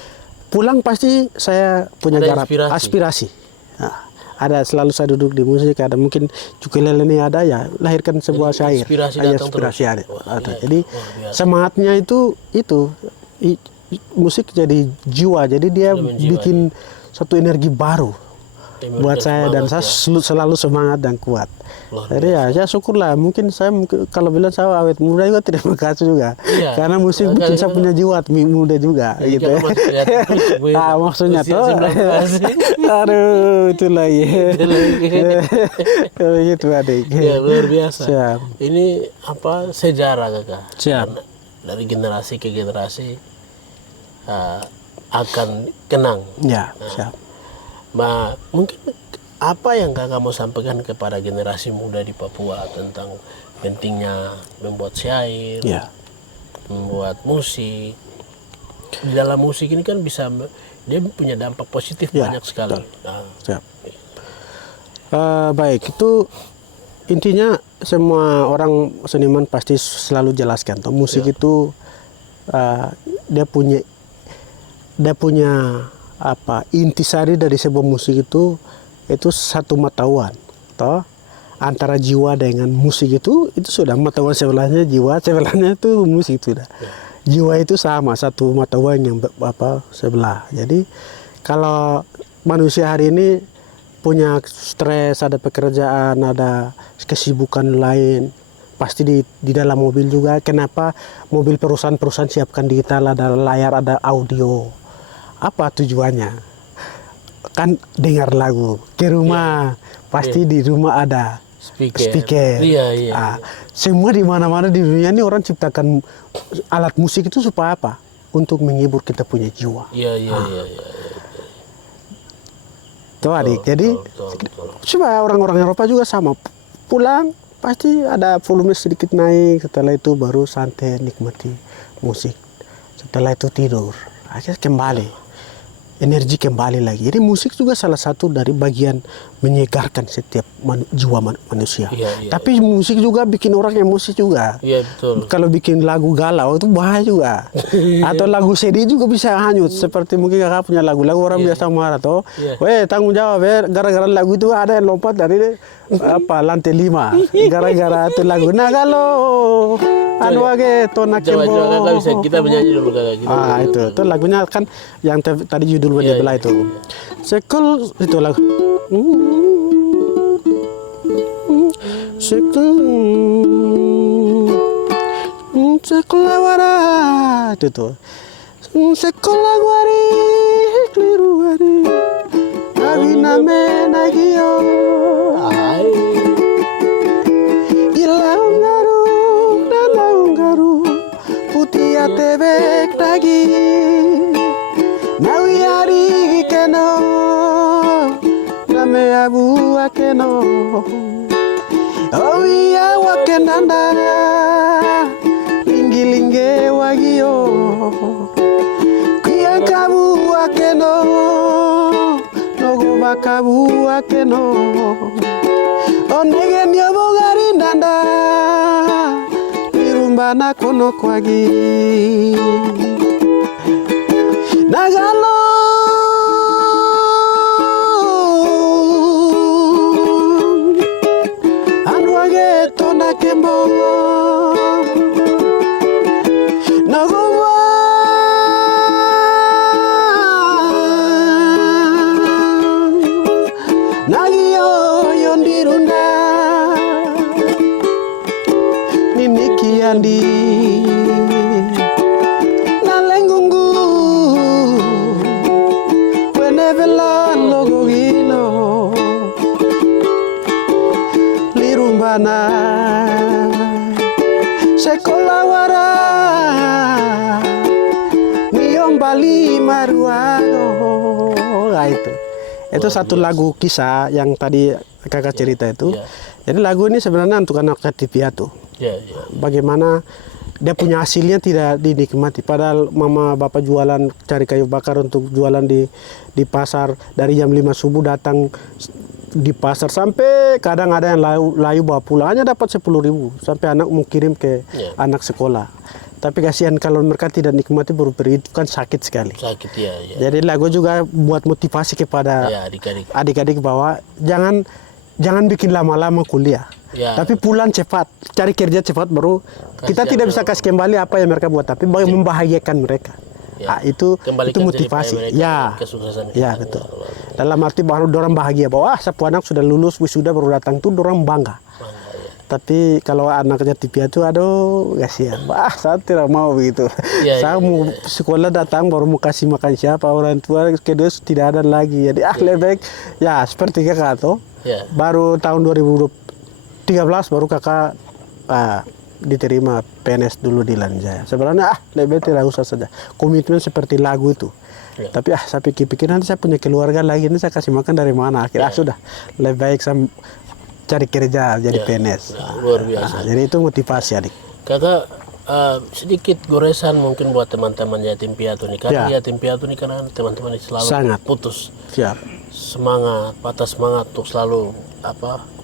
pulang pasti saya punya Ada garap aspirasi. Nah, ada selalu saya duduk di musik, ada mungkin ukulele ini ada ya lahirkan sebuah syair. Inspirasi Ada datang inspirasi terus. ada. Wah, Ada. iya, Jadi luar biasa. semangatnya musik jadi jiwa, jadi dia Sudah menjiwai. bikin satu energi baru Dia buat memberikan saya dan semangat, saya selalu semangat dan kuat. Luar Jadi ya syukurlah, mungkin saya kalau bilang saya awet muda juga terima kasih juga, Iya. karena musik bikin saya punya jiwa muda juga Iya, gitu. karena masih kelihatan terus, Bu. Maksudnya Usia tuh, 19. aduh itu lagi, gitu adik. Ya, luar biasa. Siap. Ini apa sejarah kakak? Siap. Karena dari generasi ke generasi akan kenang. Ya, siap. Mungkin apa yang kakak mau sampaikan kepada generasi muda di Papua tentang pentingnya membuat syair, Ya, membuat musik. Di dalam musik ini kan dia punya dampak positif Ya, banyak sekali. Nah, siap. Baik, itu intinya semua orang seniman pasti selalu jelaskan tuh musik itu dia punya apa intisari dari sebuah musik itu satu matauan toh antara jiwa dengan musik itu sudah matauan sebelahnya jiwa sebelahnya itu musik itu sudah jiwa itu sama satu matauan yang sebelah. Jadi kalau manusia hari ini punya stres, ada pekerjaan, ada kesibukan lain, pasti di dalam mobil juga. Kenapa mobil perusahaan siapkan digital, ada layar, ada audio? Apa tujuannya? Kan dengar lagu ke rumah, pasti di rumah ada speaker. Iya. Semua di mana-mana di dunia ini orang ciptakan alat musik itu supaya apa? Untuk menghibur kita punya jiwa. Iya. Tuh adik. Jadi Betul. supaya orang-orang Eropa juga sama. Pulang pasti ada volume sedikit naik, setelah itu baru santai nikmati musik. Setelah itu tidur. Akhirnya kembali. Energi kembali lagi. Jadi musik juga salah satu dari bagian menyegarkan setiap jiwa manusia. Iya. Tapi musik juga bikin orang emosi juga. Iya, betul. Kalau bikin lagu galau itu bahaya juga. Atau lagu sedih juga bisa hanyut. Seperti mungkin kakak punya lagu-lagu orang biasa marah toh. Iya. Weh tanggung jawab ya. Gara-gara lagu itu ada yang lompat dari lantai 5. Gara-gara itu lagu. Nah kalau anu age tona Coba kembo. kakak bisa kita menyanyi dulu kakak. Itu lagunya kan yang tadi judul Iya, belah itu. Sekol itu lagu. Sekolah wara itu tuh. Sekolah wari keliru wari. Abina menagio. Hai. Ilaung garu putih atebek lagi. Nawi hari keno name abu akeno. Oh iya wakenanda lingi wagio kia kabu akeno nogo bakabu akeno onege nyobo gari nanda irumbana kono kwagi nagalo anwage tona kembo nagowa nagiyo yondirunda mimiki andi nalengungu wenevela logogino lirumbana sekolah wara miombali maruago. Nah, itu satu lagu kisah yang tadi kakak cerita itu. Iya. Jadi lagu ini sebenarnya untuk anak yatim piatu. Iya. Bagaimana dia punya hasilnya tidak dinikmati. Padahal mama bapak jualan cari kayu bakar untuk jualan di pasar dari jam 5 subuh datang di pasar sampai kadang ada yang layu bawa pulang hanya dapat 10.000 sampai anak mau kirim ke anak sekolah. Tapi kasihan kalau mereka tidak nikmati baru itu kan sakit sekali. Sakit ya. Jadi lagu juga buat motivasi kepada adik-adik bahwa jangan bikin lama-lama kuliah. Tapi pulang cepat, cari kerja cepat baru kita tidak bisa kasih kembali apa yang mereka buat, tapi membahagiakan mereka. Itu motivasi. Ya betul. Dalam arti baru orang bahagia bahwa satu anak sudah lulus wisuda baru datang tuh orang bangga. Tapi kalau anaknya tipia itu aduh kasihan. Saya tidak mau begitu. Saya mau sekolah datang baru mau kasih makan siapa orang tua kedua tidak ada lagi. Jadi lebih baik ya seperti kakak tuh. Baru tahun 2013 baru kakak diterima PNS dulu di Lanjaya. Sebenarnya lebih baik tidak usah saja. Komitmen seperti lagu itu. Tapi saya pikir-pikir nanti saya punya keluarga lagi ini saya kasih makan dari mana? Akhirnya sudah lebih baik saya cari kerja jadi PNS. Luar biasa. Jadi itu motivasi adik. Kakak sedikit goresan mungkin buat teman-teman yatim piatu nih. Karena yatim piatu nih karena teman-teman selalu sangat putus. Semangat, patah semangat untuk selalu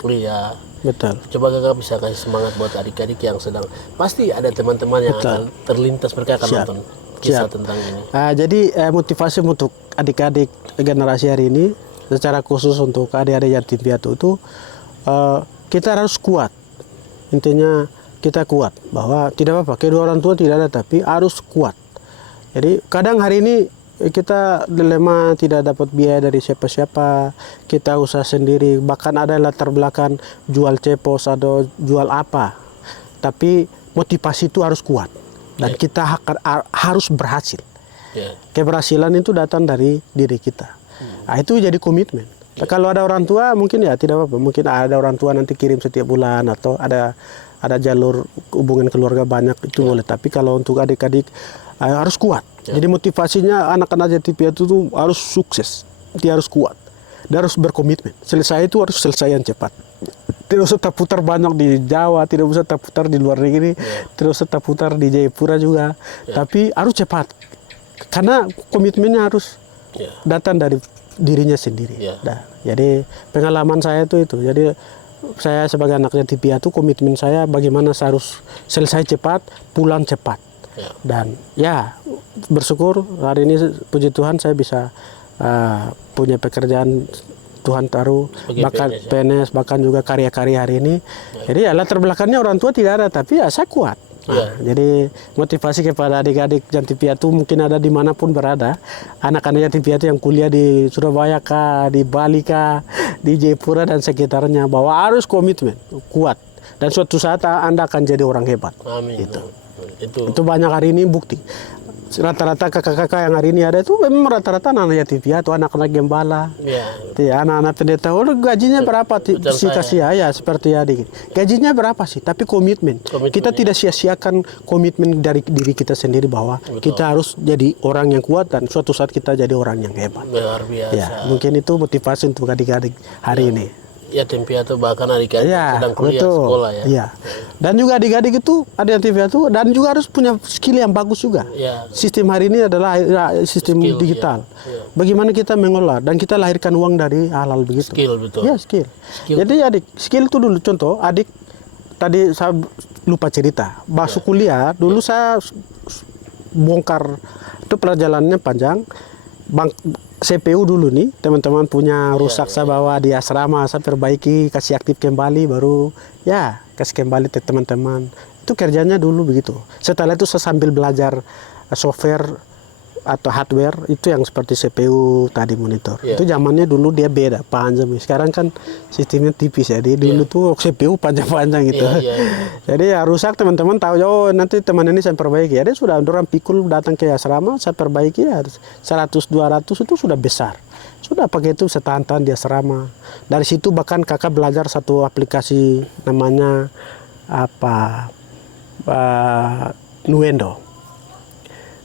kuliah. Betul. Coba kakak bisa kasih semangat buat adik-adik yang sedang pasti ada teman-teman yang akan terlintas mereka akan nonton kisah tentang ini. Jadi motivasi untuk adik-adik generasi hari ini secara khusus untuk adik-adik yatim piatu itu kita harus kuat. Intinya kita kuat bahwa tidak apa-apa kedua orang tua tidak ada tapi harus kuat. Jadi kadang hari ini kita dilema tidak dapat biaya dari siapa-siapa, kita usaha sendiri, bahkan ada latar belakang jual cepos atau jual apa. Tapi motivasi itu harus kuat dan kita harus berhasil. Keberhasilan itu datang dari diri kita. Itu jadi komitmen. Kalau ada orang tua mungkin ya tidak apa-apa. Mungkin ada orang tua nanti kirim setiap bulan atau ada jalur hubungan keluarga banyak itu boleh. Tapi kalau untuk adik-adik harus kuat. Jadi motivasinya anak-anak yatim piatu itu harus sukses. Dia harus kuat. Dia harus berkomitmen. Selesai itu harus selesai yang cepat. Tidak usah terputar banyak di Jawa, tidak usah terputar di luar negeri, tidak usah terputar di Jayapura juga. Tapi harus cepat. Karena komitmennya harus datang dari dirinya sendiri. Jadi pengalaman saya itu. Jadi saya sebagai anak yatim piatu komitmen saya bagaimana saya harus selesai cepat, pulang cepat. Dan bersyukur hari ini puji Tuhan saya bisa punya pekerjaan Tuhan taruh bahkan PNS bahkan juga karya-karya hari ini. Jadi latar belakangnya orang tua tidak ada tapi saya kuat. Jadi motivasi kepada adik-adik yatim piatu mungkin ada dimanapun berada, anak-anak yatim piatu yang kuliah di Surabaya kah, di Bali kah, di Jayapura dan sekitarnya bahwa harus komitmen kuat dan suatu saat Anda akan jadi orang hebat. Amin. Itu banyak hari ini bukti. Rata-rata kakak-kakak yang hari ini ada itu memang rata-rata anak yatim piatu, anak-anak gembala, anak-anak pendeta. Gajinya berapa sih kasih seperti adik. Gajinya berapa sih? Tapi komitmen. Kita tidak sia-siakan komitmen dari diri kita sendiri bahwa kita harus jadi orang yang kuat dan suatu saat kita jadi orang yang hebat. Luar biasa. Mungkin itu motivasi untuk adik-adik hari ini. Yatim piatu bahkan adik-adik sedang kuliah sekolah Dan juga adik-adik itu ada yatim piatu dan juga harus punya skill yang bagus juga. Sistem hari ini adalah sistem digital. Bagaimana kita mengolah dan kita lahirkan uang dari halal begitu. Skill betul. Skill. Jadi adik skill itu dulu contoh adik tadi saya lupa cerita. Masuk kuliah dulu saya bongkar itu perjalanannya panjang. CPU dulu nih teman-teman punya rusak saya bawa di asrama saya perbaiki kasih aktif kembali baru kasih kembali ke teman-teman itu kerjanya dulu begitu. Setelah itu saya sambil belajar software atau hardware itu yang seperti CPU tadi monitor itu zamannya dulu dia beda panjang. Sekarang kan sistemnya tipis jadi dulu tuh CPU panjang-panjang gitu. Jadi rusak teman-teman tahu nanti teman ini saya perbaiki dia sudah orang pikul datang ke asrama saya perbaiki 100-200 itu sudah besar sudah pakai itu saya tahan di asrama. Dari situ bahkan kakak belajar satu aplikasi namanya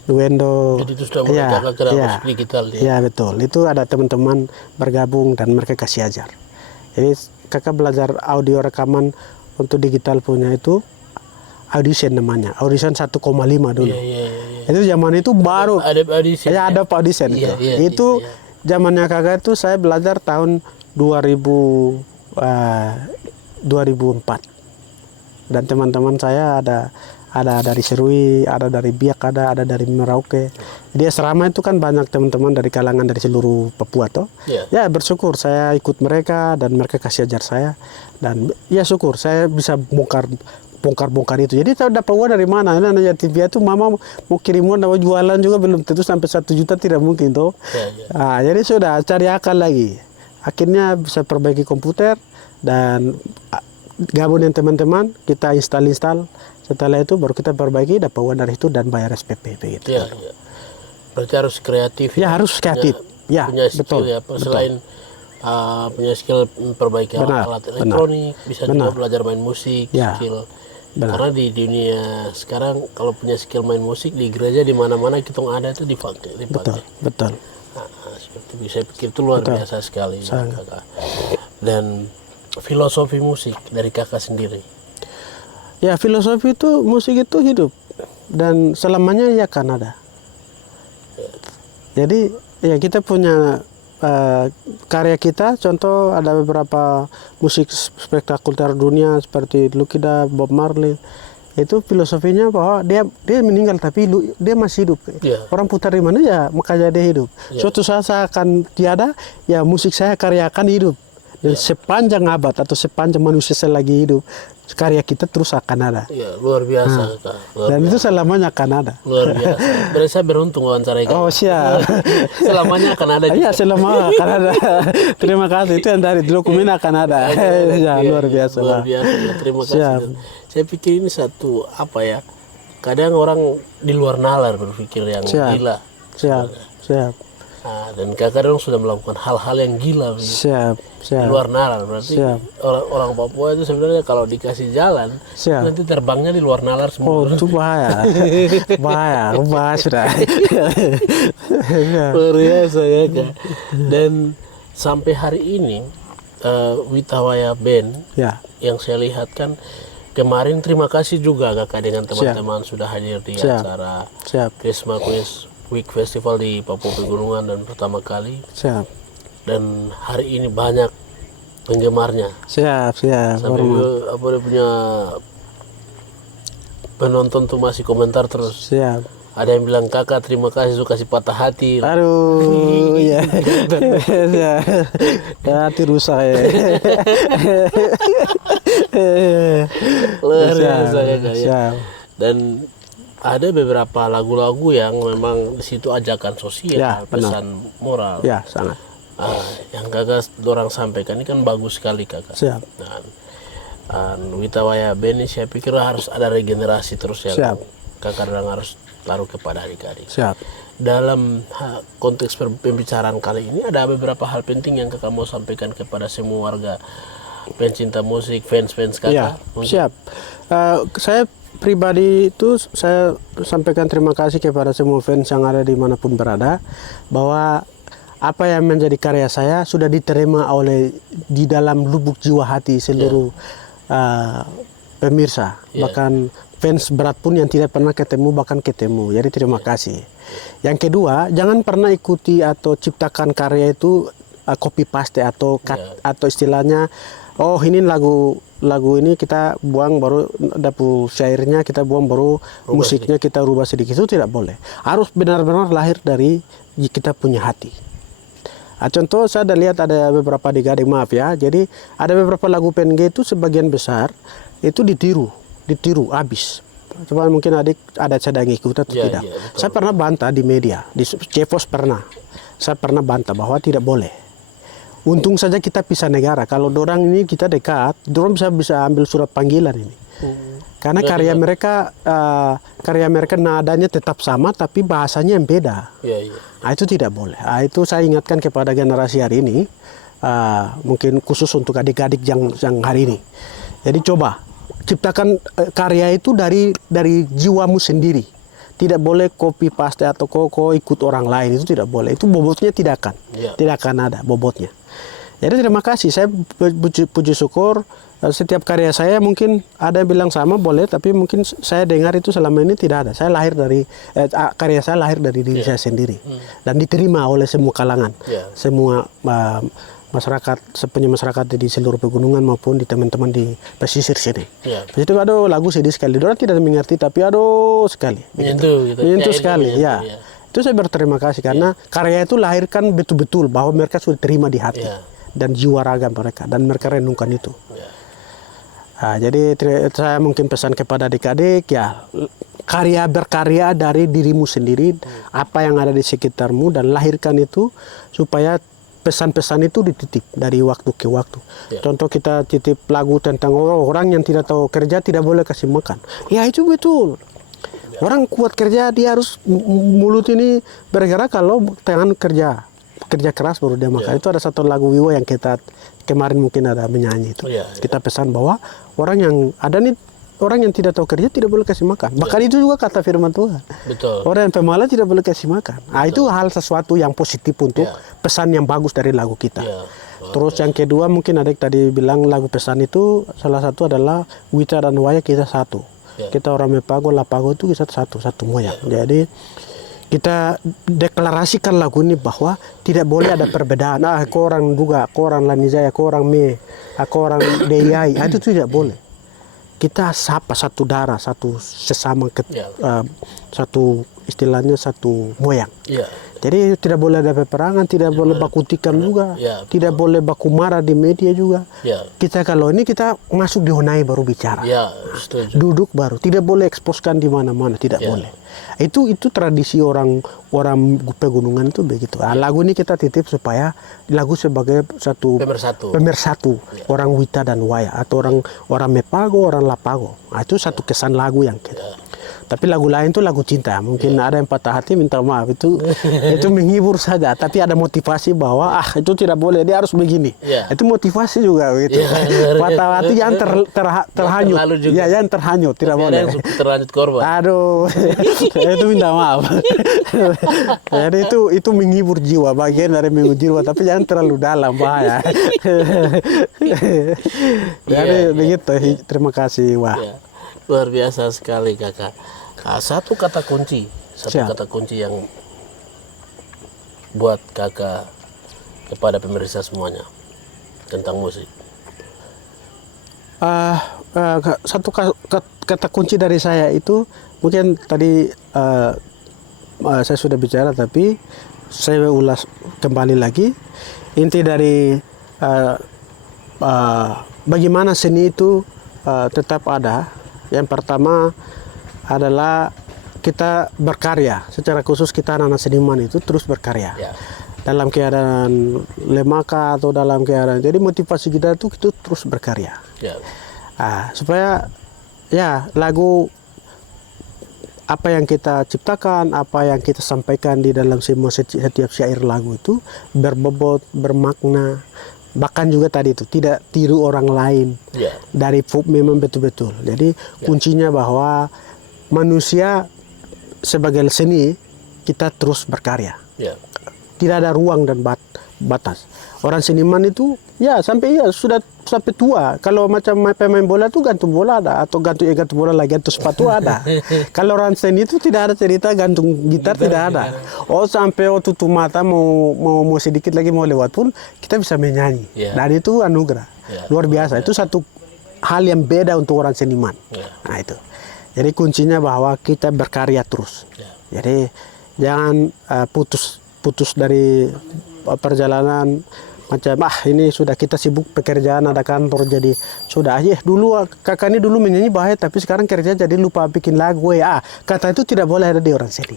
Nuendo. Jadi itu sudah mengajarkan ke musik digital betul. Itu ada teman-teman bergabung dan mereka kasih ajar. Jadi kakak belajar audio rekaman untuk digital punya itu audition namanya, audition 1,5 dulu. Iya, iya, iya. Itu zaman itu baru. Ada audition. Ya ada audition itu. Iya, iya, Itu iya, zamannya kakak itu saya belajar tahun 2004. Dan teman-teman saya ada dari Serui, ada dari Biak, ada dari Merauke. Di asrama itu kan banyak teman-teman dari kalangan dari seluruh Papua toh. Iya. Ya bersyukur saya ikut mereka dan mereka kasih ajar saya, dan ya syukur saya bisa bongkar itu. Jadi saya dapat uang dari mana? Nah, TV itu mama mau kirim uang, mau jualan juga belum tentu sampai 1 juta, tidak mungkin toh. Iya, iya. Nah, jadi sudah cari akal lagi. Akhirnya bisa perbaiki komputer dan gabung dengan teman-teman, kita install. Setelah itu baru kita perbaiki, dapat uang dari itu dan bayar SPP begitu. Iya, iya. Berarti harus kreatif. Ya harus kreatif. Ya, Punya skill betul. ya. Selain punya skill memperbaiki Benar, alat elektronik, bisa juga belajar main musik, Ya, skill. benar. Karena di dunia sekarang kalau punya skill main musik di gereja di mana-mana kita ada itu dipakai. Betul. Nah, seperti itu saya pikir itu luar biasa sekali ya, kakak. Dan filosofi musik dari kakak sendiri. Ya, filosofi itu musik itu hidup dan selamanya ya akan ada. Jadi ya kita punya karya kita, contoh ada beberapa musik spektakuler dunia seperti Lukida, Bob Marley. Itu filosofinya bahwa dia meninggal tapi dia masih hidup. Yeah. Orang putar di mana ya makanya dia hidup. Suatu saat saya akan tiada, ya musik saya karya akan hidup. Dan sepanjang abad atau sepanjang manusia saya lagi hidup, karya kita terus akan ada. Iya, luar biasa Kak. Dan itu selamanya akan ada. Luar biasa. Berarti saya beruntung wawancarai Kak. Oh siap. Selamanya akan ada. Iya, selama akan ada. Terima kasih. Itu yang dari dokumen akan ada. Ya, luar biasa. Luar biasa. Terima kasih. Siap. Saya pikir ini satu apa ya? Kadang orang di luar nalar berpikir yang gila. Siap. Nah, dan kakak dong sudah melakukan hal-hal yang gila. Siap. Di luar nalar. Berarti orang Papua itu sebenarnya kalau dikasih jalan, nanti terbangnya di luar nalar semua. Oh, itu bahaya. bahaya sudah. Luar biasa ya Kak. Dan sampai hari ini Witawaya Band yang saya lihat kan kemarin, terima kasih juga Kakak dengan teman-teman sudah hadir di acara Krisma Quiz Week Festival di Papua Pegunungan dan pertama kali. Dan hari ini banyak penggemarnya. Sampai apa dia punya penonton tuh masih komentar terus. Ada yang bilang kakak terima kasih sudah kasih patah hati. Aduh, ya. Hati rusak ya. Luar biasa ya Kak. Dan ada beberapa lagu-lagu yang memang di situ ajakan sosial, pesan moral. Ya, sangat. Yang kakak orang sampaikan ini kan bagus sekali kakak. Dan Witawaya Band ini saya pikir harus ada regenerasi terus ya. Kakak harus taruh kepada adik-adik. Dalam konteks pembicaraan kali ini ada beberapa hal penting yang kakak mau sampaikan kepada semua warga pencinta musik, fans kakak. Saya pribadi itu saya sampaikan terima kasih kepada semua fans yang ada dimanapun berada, bahwa apa yang menjadi karya saya sudah diterima oleh di dalam lubuk jiwa hati seluruh pemirsa, bahkan fans berat pun yang tidak pernah ketemu bahkan ketemu. Jadi terima kasih. Yang kedua, jangan pernah ikuti atau ciptakan karya itu copy paste atau atau istilahnya ini lagu ini kita buang baru dapur syairnya kita buang baru musiknya kita rubah sedikit. Itu tidak boleh. Harus benar-benar lahir dari kita punya hati. Contoh saya ada lihat ada beberapa adik-adik, maaf ya. Jadi ada beberapa lagu PNG itu sebagian besar itu ditiru habis. Coba mungkin adik ada cadang ikut atau tidak. Saya pernah bantah di media, di Cevos pernah. Saya pernah bantah bahwa tidak boleh. Untung saja kita pisah negara. Kalau dorang ini kita dekat, dorang bisa ambil surat panggilan ini. Karena karya mereka nadanya tetap sama, tapi bahasanya yang beda. Nah, itu tidak boleh. Itu saya ingatkan kepada generasi hari ini, mungkin khusus untuk adik-adik yang hari ini. Jadi coba ciptakan karya itu dari jiwamu sendiri. Tidak boleh copy paste atau kok ikut orang lain, itu tidak boleh. Itu bobotnya tidak akan ada bobotnya. Jadi terima kasih, saya puji syukur setiap karya saya mungkin ada yang bilang sama boleh, tapi mungkin saya dengar itu selama ini tidak ada. Saya lahir dari karya saya lahir dari diri saya sendiri dan diterima oleh semua kalangan, semua masyarakat, sepenuhnya masyarakat di seluruh pegunungan maupun di teman-teman di pesisir sini. Itu aduh lagu sedih sekali. Orang tidak mengerti tapi aduh sekali. Menyentuh sekali. Ya. Itu saya berterima kasih karena karya itu lahirkan betul-betul bahwa mereka sudah terima di hati dan jiwa raga mereka dan mereka renungkan itu. Jadi saya mungkin pesan kepada adik-adik ya, berkarya dari dirimu sendiri, apa yang ada di sekitarmu dan lahirkan itu supaya pesan-pesan itu dititip dari waktu ke waktu. Contoh kita titip lagu tentang orang yang tidak tahu kerja tidak boleh kasih makan. Ya itu betul. Orang kuat kerja dia harus mulut ini bergerak kalau tangan kerja keras baru dia makan. Itu ada satu lagu Wiwo yang kita kemarin mungkin ada menyanyi itu. Kita pesan bahwa orang yang tidak tahu kerja tidak boleh kasih makan. Bahkan itu juga kata firman Tuhan. Orang yang pemalas tidak boleh kasih makan. Itu hal sesuatu yang positif untuk pesan yang bagus dari lagu kita. Terus yang kedua mungkin adik tadi bilang lagu pesan itu salah satu adalah Wita dan Waya kita satu. Kita orang Mepago, Lapago itu kita satu moyang. Jadi kita deklarasikan lagu ini bahwa tidak boleh ada perbedaan. Kau orang Duga, kau orang Lanijaya, kau orang Me, kau orang Deyai. Itu tidak boleh. Kita sapa satu darah, satu sesama, satu istilahnya satu moyang. Jadi tidak boleh ada peperangan, tidak boleh baku tikam juga, tidak boleh baku marah di media juga. Kita kalau ini kita masuk di Honai baru bicara, duduk baru, tidak boleh eksposkan di mana-mana, tidak boleh. Itu tradisi orang pegunungan itu begitu. Lagu ini kita titip supaya lagu sebagai satu pemersatu orang Wita dan Waya atau orang Mepago, orang Lapago. Itu satu kesan lagu yang kita. Tapi lagu lain itu lagu cinta. Mungkin ada yang patah hati minta maaf itu menghibur saja. Tapi ada motivasi bahwa itu tidak boleh, dia harus begini. Itu motivasi juga begitu. Patah hati yang terhanyut. Yang terhanyut tidak boleh. Terlanjut korban. Aduh, itu minta maaf. Jadi itu menghibur jiwa, bagian dari menghibur jiwa. Tapi jangan terlalu dalam, bahaya. Jadi begitu. Terima kasih, Wah. Luar biasa sekali kakak. Satu kata kunci yang buat kakak kepada pemirsa semuanya tentang musik. Satu kata kunci dari saya itu mungkin tadi saya sudah bicara, tapi saya ulas kembali lagi. Inti dari bagaimana seni itu tetap ada. Yang pertama adalah kita berkarya. Secara khusus kita anak-anak seniman itu terus berkarya. Dalam keadaan lemaka atau dalam keadaan. Jadi motivasi kita itu terus berkarya. Supaya lagu apa yang kita ciptakan, apa yang kita sampaikan di dalam setiap syair lagu itu berbobot, bermakna. Bahkan juga tadi itu tidak tiru orang lain dari memang betul-betul. Jadi kuncinya bahwa manusia sebagai seni kita terus berkarya. Tidak ada ruang dan batas. Orang seniman itu sudah sampai tua. Kalau macam pemain bola itu gantung bola ada, atau gantung bola lagi, gantung sepatu ada. Kalau orang seni itu tidak ada cerita gantung gitar, tidak ada. Sampai tutup mata mau sedikit lagi mau lewat pun kita bisa menyanyi. Dan itu anugerah luar biasa. Itu satu hal yang beda untuk orang seniman. Nah itu. Jadi kuncinya bahwa kita berkarya terus. Jadi jangan putus dari perjalanan macam ini sudah kita sibuk pekerjaan, ada kantor, jadi sudah dulu kakak ini dulu menyanyi bahaya, tapi sekarang kerja jadi lupa bikin lagu. Kata itu tidak boleh ada di orang seni.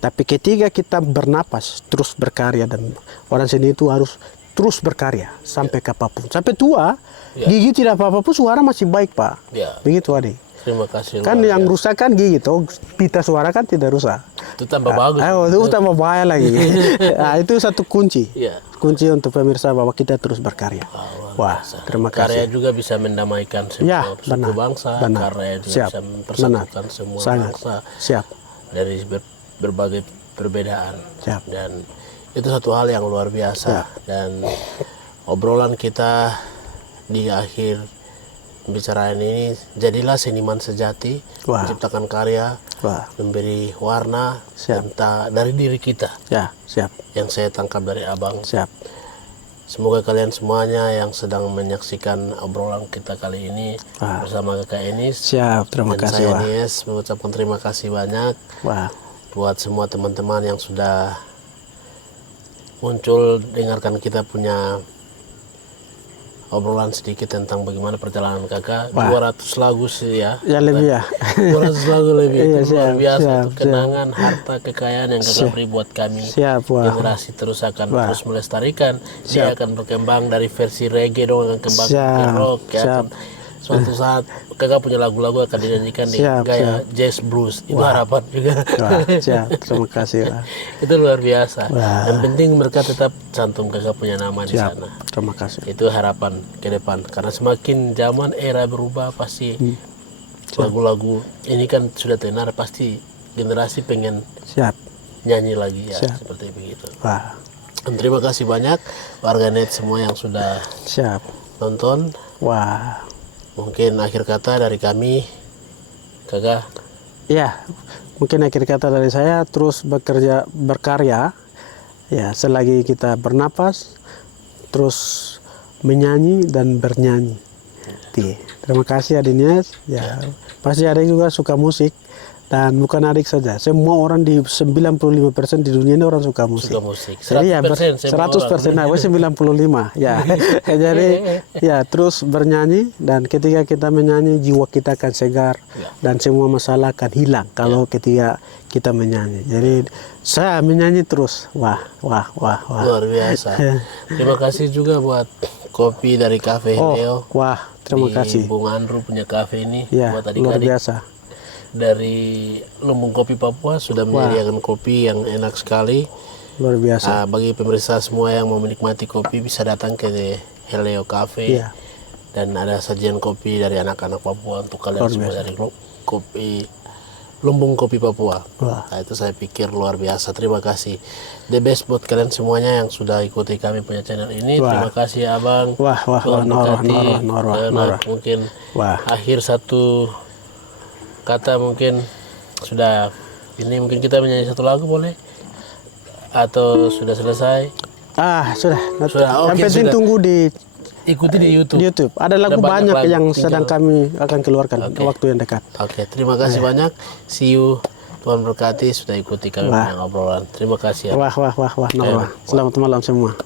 Tapi ketika kita bernapas terus berkarya, dan orang seni itu harus terus berkarya sampai kapanpun, sampai tua gigi tidak apa-apa pun suara masih baik, Pak. Begitu adik. Terima kasih. Kan yang rusak kan gigi, pita suara kan tidak rusak. Itu tambah bagus. Itu tambah bahaya lagi. Itu satu kunci. Kunci untuk pemirsa bahwa kita terus berkarya. Wah, terima kasih. Karya juga bisa mendamaikan semua suku bangsa. Karya juga bisa mempersatukan semua bangsa. Dari berbagai perbedaan. Dan itu satu hal yang luar biasa. Dan obrolan kita di akhir pembicaraan ini, jadilah seniman sejati, Wah. menciptakan karya, Wah, memberi warna Siap. dari diri kita, ya, siap, yang saya tangkap dari abang. siap. Semoga kalian semuanya yang sedang menyaksikan obrolan kita kali ini Wah. bersama Kakak Enis Siap, terima dan kasih, saya Wah. Nies mengucapkan terima kasih banyak Wah, buat semua teman-teman yang sudah muncul dengarkan kita punya obrolan sedikit tentang bagaimana perjalanan kakak. Wah. 200 lagu sih ya. ya lebih ya. 200 lagu lebih. Iya, Itu luar siap, biasa. siap, Itu kenangan, harta, kekayaan yang kakak Siap. beri buat kami. Siap, Wah. Generasi terus akan Wah. terus melestarikan. Dia Siap. akan berkembang dari versi reggae dong, akan kembang ke Siap, rock. Ya, siap. akan suatu saat kakak punya lagu-lagu akan dinyanyikan di Siap, gaya jazz blues. Itu harapan juga. Wah, siap, terima kasih, Wah. Itu luar biasa. Wah. Yang penting mereka tetap cantum kakak punya nama di Siap, sana. terima kasih. Itu harapan ke depan, karena semakin zaman era berubah pasti lagu-lagu ini kan sudah tenar, pasti generasi pengen Siap, nyanyi lagi ya. Siap. Seperti begitu. Wah, Dan terima kasih banyak warganet semua yang sudah siap. nonton. Wah, Mungkin akhir kata dari kami kakak. ya, mungkin akhir kata dari saya, terus berkarya, ya, selagi kita bernapas, terus menyanyi dan bernyanyi. Terima kasih Adinias. Ya, pasti adik juga suka musik, dan bukan adik saja, semua orang di 95% di dunia ini orang suka musik. Suka musik. Jadi ya 100% semua 100%, nah, 95 ya. Jadi ya terus bernyanyi, dan ketika kita menyanyi jiwa kita akan segar dan semua masalah akan hilang kalau ketika kita menyanyi. Jadi saya menyanyi terus. Wah. Luar biasa. Terima kasih juga buat kopi dari Cafe Leo. Wah, terima Di kasih. Bung Andrew punya kafe ini Ya, buat luar adik-adik biasa. dari Lumbung Kopi Papua sudah menyediakan kopi yang enak sekali. Luar biasa. Bagi pemirsa semua yang mau menikmati kopi bisa datang ke Heleo Cafe. Iya. Dan ada sajian kopi dari anak-anak Papua untuk kalian Luar semua biasa. dari Lumbung Kopi Papua. Wah. Nah, itu saya pikir luar biasa. Terima kasih. The best buat kalian semuanya yang sudah ikuti kami punya channel ini. Wah. Terima kasih Abang. Wah, Tuhan berkati. Norah. Nah, mungkin Wah. akhir satu kata mungkin sudah ini, mungkin kita menyanyi satu lagu boleh? Atau sudah selesai? Sudah. Sudah, oke, Yang penting sudah. tunggu di Ikuti di YouTube. YouTube. Ada lagu banyak banyak lagu, yang tinggal- sedang kami akan keluarkan waktu yang dekat. Oke, terima kasih banyak. See you. Tuhan berkati sudah ikuti kami Wah. punya obrolan. Terima kasih ya. Wah, Norah. Selamat malam semua.